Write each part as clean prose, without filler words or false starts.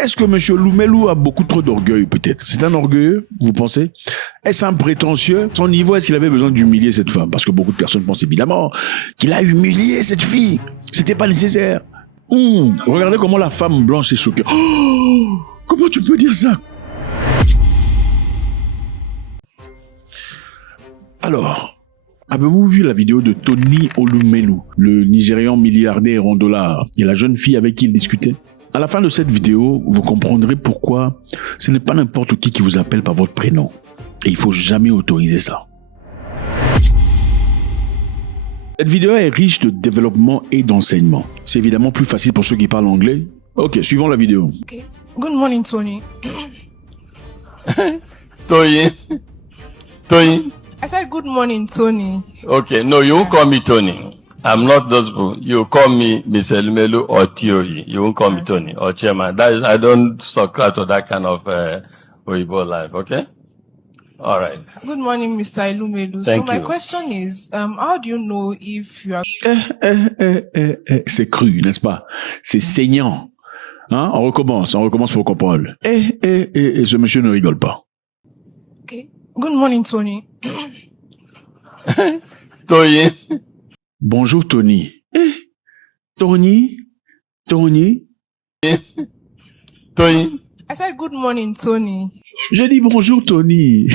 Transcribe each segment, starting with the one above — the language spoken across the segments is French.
Est-ce que M. Loumelou a beaucoup trop d'orgueil, peut-être? C'est un orgueilleux, vous pensez? Est-ce un prétentieux? Son niveau, est-ce qu'il avait besoin d'humilier cette femme? Parce que beaucoup de personnes pensent évidemment qu'il a humilié cette fille. C'était pas nécessaire. Regardez comment la femme blanche est choquée. Oh, comment tu peux dire ça? Alors, avez-vous vu la vidéo de Tony Olumelou, le Nigérian milliardaire en dollars, et la jeune fille avec qui il discutait? À la fin de cette vidéo, vous comprendrez pourquoi ce n'est pas n'importe qui vous appelle par votre prénom. Et il faut jamais autoriser ça. Cette vidéo est riche de développement et d'enseignement. C'est évidemment plus facile pour ceux qui parlent anglais. Ok, suivons la vidéo. Okay. Good morning, Tony. Tony. I said good morning, Tony. Okay, no, you won't call me Tony. I'm not those people. You call me Mr. Lumelu or Tioyi. You won't call me Tony or Chairman. I don't subscribe to that kind of Oyibo life, okay? All right. Good morning, Mr. Ilumelu. Thank so my you. question is, how do you know if you are... C'est cru, n'est-ce pas? C'est saignant. Hein? On recommence pour comprendre. Ce monsieur ne rigole pas. Okay. Good morning, Tony. Tony. Bonjour Tony. Tony. Tony. I said good morning, Tony. J'ai dit bonjour Tony.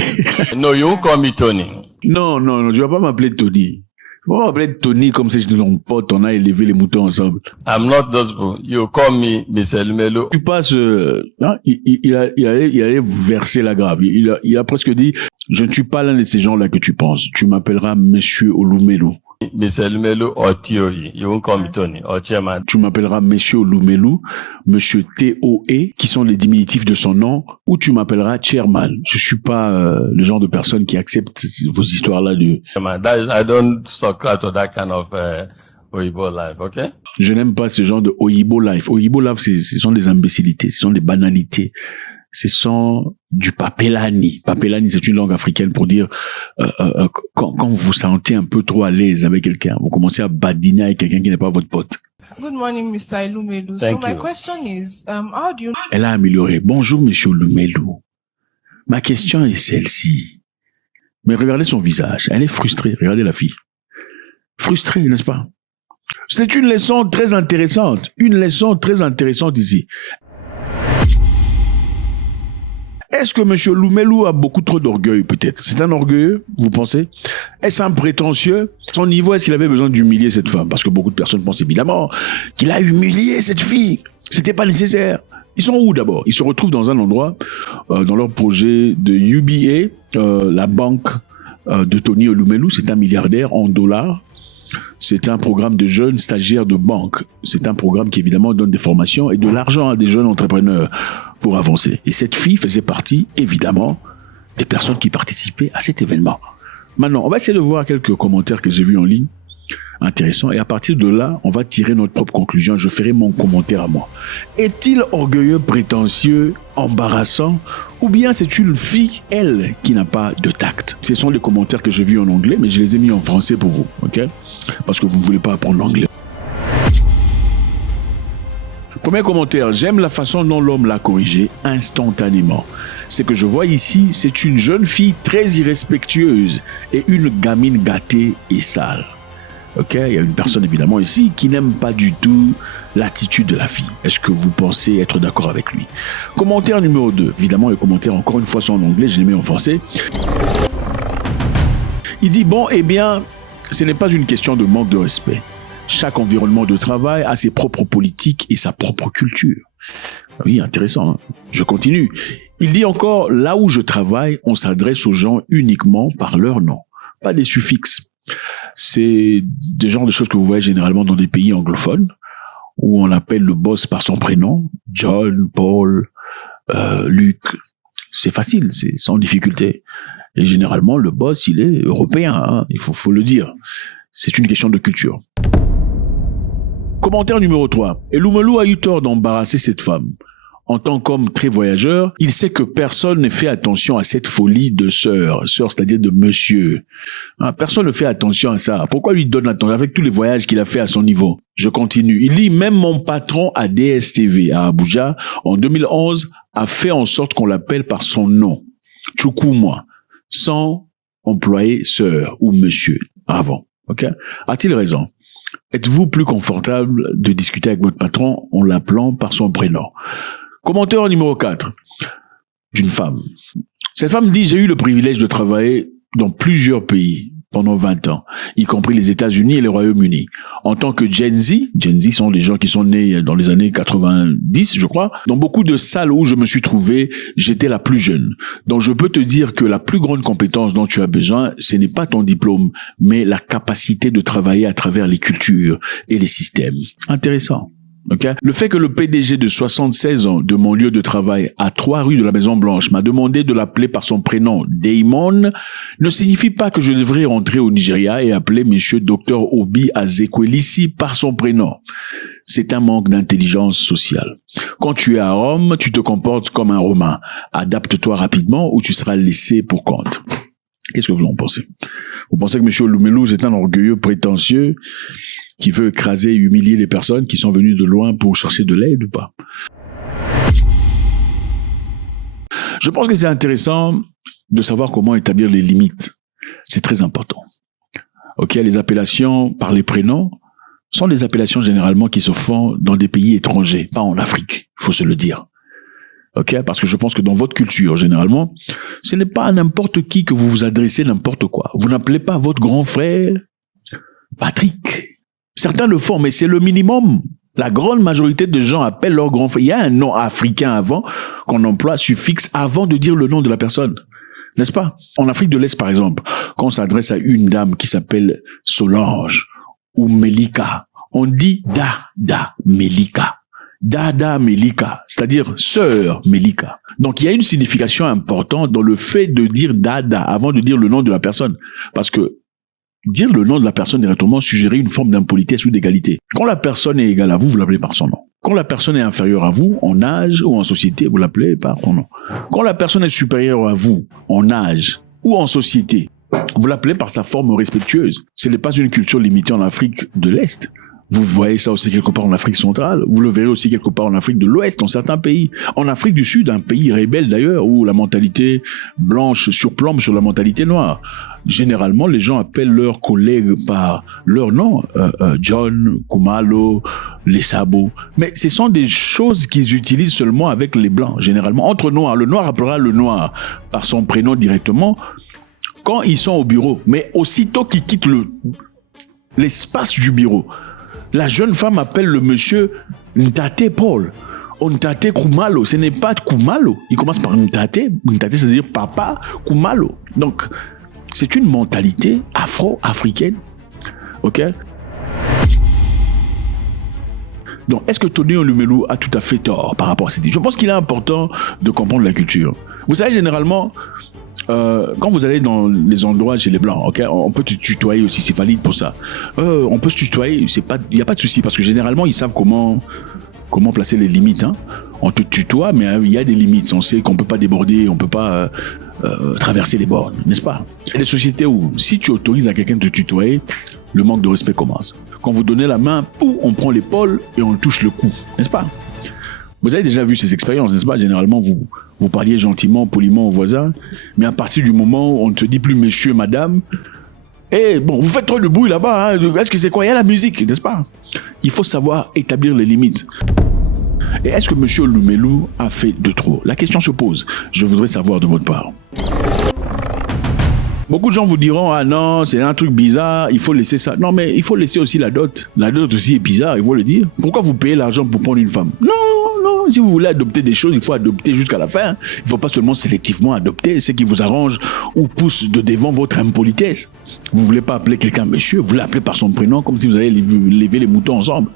No, you won't call me Tony. Non, tu vas pas m'appeler Tony. Tu vas pas m'appeler Tony comme si j'étais ton pote, on a élevé les moutons ensemble. I'm not those people. You call me Mr. Lumelu. Tu passes, hein, il allait verser la grave. Il a presque dit, je ne suis pas l'un de ces gens-là que tu penses. Tu m'appelleras Monsieur Olumelou. Mr. Lumelu or Tioyi. You won't call me Tony or Chairman. Tu m'appelleras Monsieur Olumelou, Monsieur T.O.E., qui sont les diminutifs de son nom, ou tu m'appelleras Chairman. Je suis pas le genre de personne qui accepte vos histoires-là de... Chairman, I don't subscribe to that kind of Oyibo life, okay? Je n'aime pas ce genre de Oyibo life. Oyibo life, ce sont des imbécilités, ce sont des banalités. Ce sont du papelani. Papelani, c'est une langue africaine pour dire quand vous vous sentez un peu trop à l'aise avec quelqu'un, vous commencez à badiner avec quelqu'un qui n'est pas votre pote. Good morning, Mr. Ilumelu. Thank so my you. question is, how do you... Elle a amélioré. Bonjour, Monsieur Olumelou. Ma question est celle-ci. Mais regardez son visage. Elle est frustrée. Regardez la fille. Frustrée, n'est-ce pas? C'est une leçon très intéressante. Une leçon très intéressante ici. Est-ce que M. Loumelou a beaucoup trop d'orgueil, peut-être? C'est un orgueilleux, vous pensez? Est-ce un prétentieux? Son niveau, est-ce qu'il avait besoin d'humilier cette femme? Parce que beaucoup de personnes pensent évidemment qu'il a humilié cette fille. C'était pas nécessaire. Ils sont où d'abord? Ils se retrouvent dans un endroit, dans leur projet de UBA, la banque de Tony Olumelou. C'est un milliardaire en dollars. C'est un programme de jeunes stagiaires de banque. C'est un programme qui évidemment donne des formations et de l'argent à des jeunes entrepreneurs pour avancer. Et cette fille faisait partie, évidemment, des personnes qui participaient à cet événement. Maintenant, on va essayer de voir quelques commentaires que j'ai vus en ligne, intéressants, et à partir de là, on va tirer notre propre conclusion. Je ferai mon commentaire à moi. Est-il orgueilleux, prétentieux, embarrassant, ou bien c'est une fille, elle, qui n'a pas de tact? Ce sont les commentaires que j'ai vus en anglais, mais je les ai mis en français pour vous, ok? Parce que vous ne voulez pas apprendre l'anglais. Premier commentaire, j'aime la façon dont l'homme l'a corrigé instantanément. Ce que je vois ici, c'est une jeune fille très irrespectueuse et une gamine gâtée et sale. Ok, il y a une personne évidemment ici qui n'aime pas du tout l'attitude de la fille. Est-ce que vous pensez être d'accord avec lui? Commentaire numéro 2. Évidemment, les commentaires encore une fois sont en anglais, je les mets en français. Il dit, bon, eh bien, ce n'est pas une question de manque de respect. Chaque environnement de travail a ses propres politiques et sa propre culture. Oui, intéressant. Hein? Je continue. Il dit encore, là où je travaille, on s'adresse aux gens uniquement par leur nom, pas des suffixes. C'est des genres de choses que vous voyez généralement dans des pays anglophones, où on appelle le boss par son prénom, John, Paul, Luc. C'est facile, c'est sans difficulté. Et généralement, le boss, il est européen, hein? Il faut le dire. C'est une question de culture. Commentaire numéro 3. Loumelou a eu tort d'embarrasser cette femme. en tant qu'homme très voyageur, il sait que personne ne fait attention à cette folie de sœur, c'est-à-dire de monsieur. Personne ne fait attention à ça. Pourquoi lui donne attention avec tous les voyages qu'il a fait à son niveau? Je continue. Il dit, même mon patron à DSTV, à Abuja, en 2011, a fait en sorte qu'on l'appelle par son nom. Choukouma, sans employer sœur ou monsieur avant. Ok? A-t-il raison? Êtes-vous plus confortable de discuter avec votre patron en l'appelant par son prénom? Commentaire numéro 4 d'une femme. Cette femme dit, j'ai eu le privilège de travailler dans plusieurs pays pendant 20 ans, y compris les États-Unis et le Royaume-Uni. En tant que Gen Z sont les gens qui sont nés dans les années 90, je crois. Dans beaucoup de salles où je me suis trouvé, j'étais la plus jeune. Donc je peux te dire que la plus grande compétence dont tu as besoin, ce n'est pas ton diplôme, mais la capacité de travailler à travers les cultures et les systèmes. Intéressant. Okay. Le fait que le PDG de 76 ans de mon lieu de travail à 3 rues de la Maison Blanche m'a demandé de l'appeler par son prénom Damon ne signifie pas que je devrais rentrer au Nigeria et appeler monsieur Dr Obi Azekwelisi par son prénom. C'est un manque d'intelligence sociale. Quand tu es à Rome, tu te comportes comme un Romain. Adapte-toi rapidement ou tu seras laissé pour compte. Qu'est-ce que vous en pensez? Vous pensez que M. Lumelou, c'est un orgueilleux prétentieux qui veut écraser et humilier les personnes qui sont venues de loin pour chercher de l'aide ou pas? Je pense que c'est intéressant de savoir comment établir les limites. C'est très important. Ok, les appellations par les prénoms sont des appellations généralement qui se font dans des pays étrangers, pas en Afrique, il faut se le dire. Ok, parce que je pense que dans votre culture, généralement, ce n'est pas à n'importe qui que vous vous adressez n'importe quoi. Vous n'appelez pas votre grand frère Patrick. Certains le font, mais c'est le minimum. La grande majorité de gens appellent leur grand frère. Il y a un nom africain avant qu'on emploie suffixe avant de dire le nom de la personne. N'est-ce pas? En Afrique de l'Est, par exemple, quand on s'adresse à une dame qui s'appelle Solange ou Melika, on dit Da Melika. Dada Melika, c'est-à-dire sœur Melika. Donc il y a une signification importante dans le fait de dire Dada avant de dire le nom de la personne. Parce que dire le nom de la personne directement suggérait une forme d'impolitesse ou d'égalité. Quand la personne est égale à vous, vous l'appelez par son nom. Quand la personne est inférieure à vous, en âge ou en société, vous l'appelez par son nom. Quand la personne est supérieure à vous, en âge ou en société, vous l'appelez par sa forme respectueuse. Ce n'est pas une culture limitée en Afrique de l'Est. Vous voyez ça aussi quelque part en Afrique centrale. Vous le verrez aussi quelque part en Afrique de l'Ouest, dans certains pays. En Afrique du Sud, un pays rebelle d'ailleurs, où la mentalité blanche surplombe sur la mentalité noire. Généralement, les gens appellent leurs collègues par leur nom. John, Kumalo, les sabots. Mais ce sont des choses qu'ils utilisent seulement avec les blancs, généralement. Entre noirs, le noir appellera le noir par son prénom directement quand ils sont au bureau. Mais aussitôt qu'ils quittent l'espace du bureau, la jeune femme appelle le monsieur Ntate Paul. Ntate Kumalo. Ce n'est pas Kumalo. Il commence par Ntate. Ntate, c'est-à-dire papa Kumalo. Donc, c'est une mentalité afro-africaine. Ok? Donc, est-ce que Tony Lumelou a tout à fait tort par rapport à cette idée? Je pense qu'il est important de comprendre la culture. Vous savez, généralement, quand vous allez dans les endroits chez les Blancs, okay, on peut te tutoyer aussi, c'est valide pour ça. On peut se tutoyer, il n'y a pas de souci, parce que généralement, ils savent comment placer les limites. Hein. On te tutoie, mais il y a des limites. On sait qu'on ne peut pas déborder, on ne peut pas traverser les bornes, n'est-ce pas? Il y a des sociétés où, si tu autorises à quelqu'un de te tutoyer, le manque de respect commence. Quand vous donnez la main, on prend l'épaule et on touche le cou, n'est-ce pas? Vous avez déjà vu ces expériences, n'est-ce pas? Généralement, vous parliez gentiment, poliment aux voisins, mais à partir du moment où on ne se dit plus monsieur, madame, bon, vous faites trop de bruit là-bas, hein, est-ce que c'est quoi? Il y a la musique, n'est-ce pas? Il faut savoir établir les limites. Et est-ce que monsieur Lumelou a fait de trop? La question se pose. Je voudrais savoir de votre part. Beaucoup de gens vous diront, ah non, c'est un truc bizarre, il faut laisser ça. Non, mais il faut laisser aussi la dot. La dot aussi est bizarre, il faut le dire. Pourquoi vous payez l'argent pour prendre une femme? Non, si vous voulez adopter des choses, il faut adopter jusqu'à la fin. Il ne faut pas seulement sélectivement adopter ce qui vous arrange ou pousse de devant votre impolitesse. Vous ne voulez pas appeler quelqu'un monsieur, vous l'appelez par son prénom comme si vous allez lever les moutons ensemble.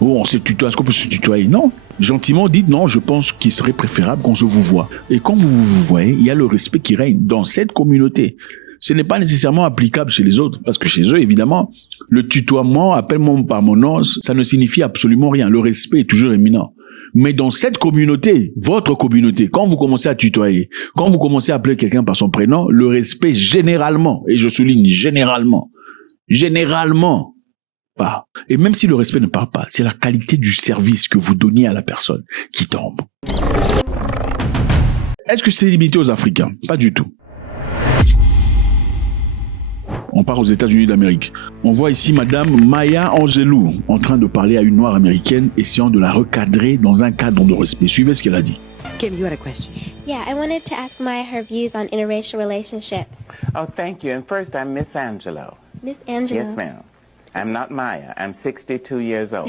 Oh, on se tutoie, est-ce qu'on peut se tutoyer? Non. Gentiment, dites non, je pense qu'il serait préférable qu'on se vous voie. Et quand vous vous voyez, il y a le respect qui règne dans cette communauté. Ce n'est pas nécessairement applicable chez les autres, parce que chez eux, évidemment, le tutoiement, appelle-moi par mon nom, ça ne signifie absolument rien. Le respect est toujours éminent. Mais dans cette communauté, votre communauté, quand vous commencez à tutoyer, quand vous commencez à appeler quelqu'un par son prénom, le respect généralement, et je souligne généralement, pas. Et même si le respect ne part pas, c'est la qualité du service que vous donniez à la personne qui tombe. Est-ce que c'est limité aux Africains? Pas du tout. On part aux États-Unis d'Amérique. On voit ici Madame Maya Angelou en train de parler à une Noire américaine, essayant de la recadrer dans un cadre de respect. Suivez ce qu'elle a dit. Kim, you had a question. Yeah, I wanted to ask Maya her views on interracial relationships. Oh, thank you. And first, I'm Miss Angelo. Miss Angela. Yes, ma'am. I'm not Maya. I'm 62 years old.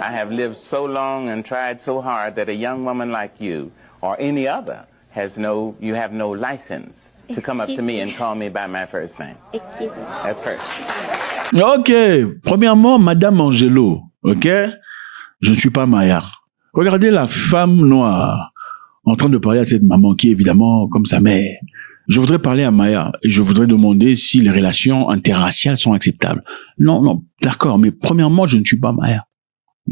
I have lived so long and tried so hard that a young woman like you or any other you have no license to come up to me and call me by my first name. Excuse me. That's first. Ok. Premièrement, Madame Angelo. Ok. Je ne suis pas Maya. Regardez la femme noire en train de parler à cette maman qui est évidemment comme sa mère. Je voudrais parler à Maya et je voudrais demander si les relations interraciales sont acceptables. Non, d'accord, mais premièrement, je ne suis pas Maya.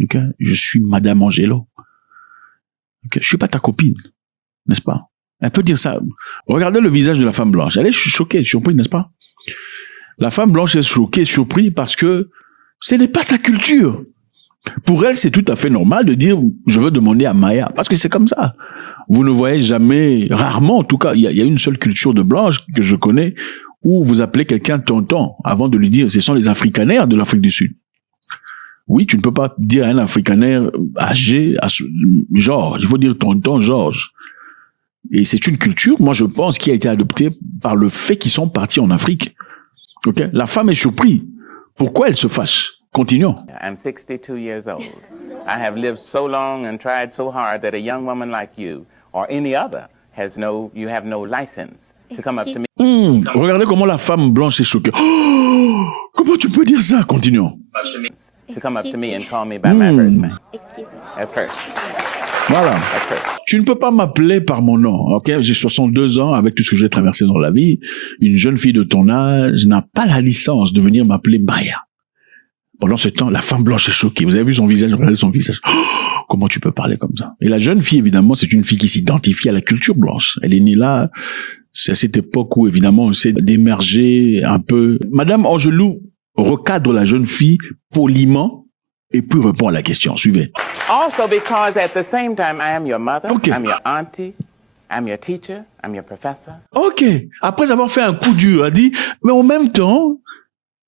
Okay? Je suis Madame Angelo. Okay? Je suis pas ta copine, n'est-ce pas? Elle peut dire ça. Regardez le visage de la femme blanche. Elle est choquée, surprise, n'est-ce pas? La femme blanche est choquée, surprise parce que ce n'est pas sa culture. Pour elle, c'est tout à fait normal de dire « je veux demander à Maya » parce que c'est comme ça. Vous ne voyez jamais, rarement en tout cas, il y a une seule culture de blanche que je connais où vous appelez quelqu'un tonton avant de lui dire, ce sont les africanaires de l'Afrique du Sud. Oui, tu ne peux pas dire à un africanaire âgé, Georges, il faut dire tonton Georges. Et c'est une culture, moi je pense, qui a été adoptée par le fait qu'ils sont partis en Afrique. Okay? La femme est surprise. Pourquoi elle se fâche? Continuons. I'm 62 years old. I have lived so long and tried so hard that a young woman like you or any other you have no license to come up to me. Regardez comment la femme blanche est choquée. Oh, comment tu peux dire ça? Continuons. To come up to me and call me by my first name. That's first. Voilà. That's first. Tu ne peux pas m'appeler par mon nom, ok? J'ai 62 ans, avec tout ce que j'ai traversé dans la vie. Une jeune fille de ton âge n'a pas la licence de venir m'appeler Maya. Pendant ce temps, la femme blanche est choquée. Vous avez vu son visage? Regardez son visage. Oh, comment tu peux parler comme ça? Et la jeune fille, évidemment, c'est une fille qui s'identifie à la culture blanche. Elle est née là. C'est à cette époque où, évidemment, on essaie d'émerger un peu. Madame Angelou recadre la jeune fille poliment et puis répond à la question. Suivez. Also because at the same time, I am your mother, Okay. I'm your auntie, I'm your teacher, I'm your professor. Ok. Après avoir fait un coup dur, elle dit, mais en même temps,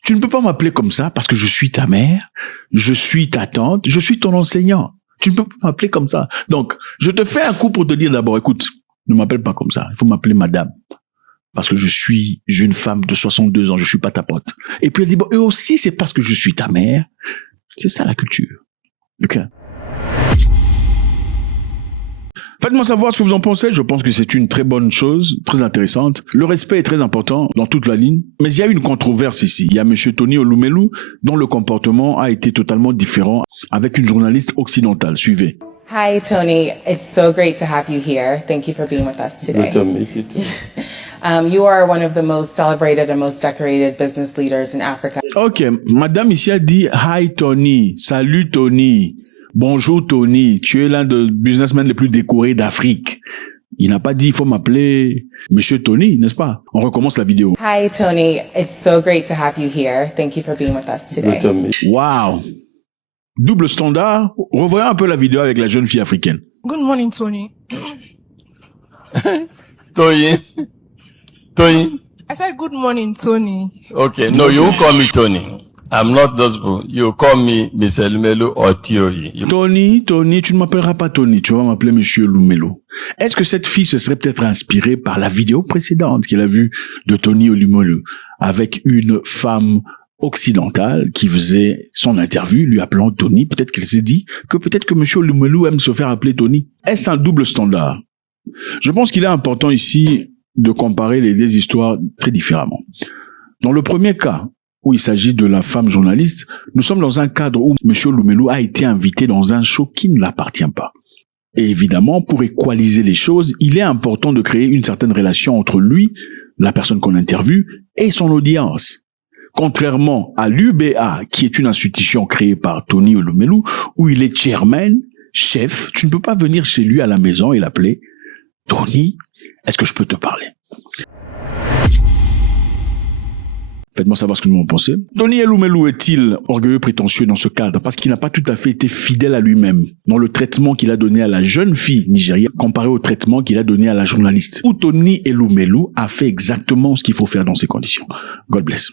tu ne peux pas m'appeler comme ça parce que je suis ta mère, je suis ta tante, je suis ton enseignant. Tu ne peux pas m'appeler comme ça. Donc, je te fais un coup pour te dire d'abord, écoute, ne m'appelle pas comme ça. Il faut m'appeler madame. Parce que je suis une femme de 62 ans, je suis pas ta pote. Et puis elle dit, bon, et aussi c'est parce que je suis ta mère. C'est ça la culture. Ok. Faites-moi savoir ce que vous en pensez. Je pense que c'est une très bonne chose, très intéressante. Le respect est très important dans toute la ligne. Mais il y a une controverse ici. Il y a monsieur Tony Olumelu, dont le comportement a été totalement différent avec une journaliste occidentale. Suivez. Hi, Tony. It's so great to have you here. Thank you for being with us today. Good to meet you too. You are one of the most celebrated and most decorated business leaders in Africa. Ok, madame ici a dit « Hi Tony, salut Tony, bonjour Tony, tu es l'un des businessmen les plus décorés d'Afrique. » Il n'a pas dit « Il faut m'appeler Monsieur Tony, n'est-ce pas ?» On recommence la vidéo. Hi, Tony. It's so great to have you here. Thank you for being with us today. Good to meet you. Wow. Double standard. Revoyons un peu la vidéo avec la jeune fille africaine. Good morning, Tony. Tony. Tony. I said good morning, Tony. Okay, no, you won't call me Tony. I'm not those people. You call me Mr. Lumelu or Thierry. Tony, tu ne m'appelleras pas Tony, tu vas m'appeler Monsieur Lumelu. Est-ce que cette fille se serait peut-être inspirée par la vidéo précédente qu'elle a vue de Tony Olumelu avec une femme occidentale qui faisait son interview, lui appelant Tony? Peut-être qu'elle s'est dit que peut-être que Monsieur Olumelu aime se faire appeler Tony. Est-ce un double standard? Je pense qu'il est important ici de comparer les deux histoires très différemment. Dans le premier cas, où il s'agit de la femme journaliste, nous sommes dans un cadre où M. Lumelu a été invité dans un show qui ne l'appartient pas. Et évidemment, pour équaliser les choses, il est important de créer une certaine relation entre lui, la personne qu'on interviewe, et son audience. Contrairement à l'UBA, qui est une institution créée par Tony Olumelu, où il est chairman, chef, tu ne peux pas venir chez lui à la maison et l'appeler « Tony, est-ce que je peux te parler ?» Faites-moi savoir ce que vous en pensez. Tony Elumelu est-il orgueilleux, prétentieux dans ce cadre parce qu'il n'a pas tout à fait été fidèle à lui-même dans le traitement qu'il a donné à la jeune fille nigérienne comparé au traitement qu'il a donné à la journaliste? Ou Tony Elumelu a fait exactement ce qu'il faut faire dans ces conditions? God bless.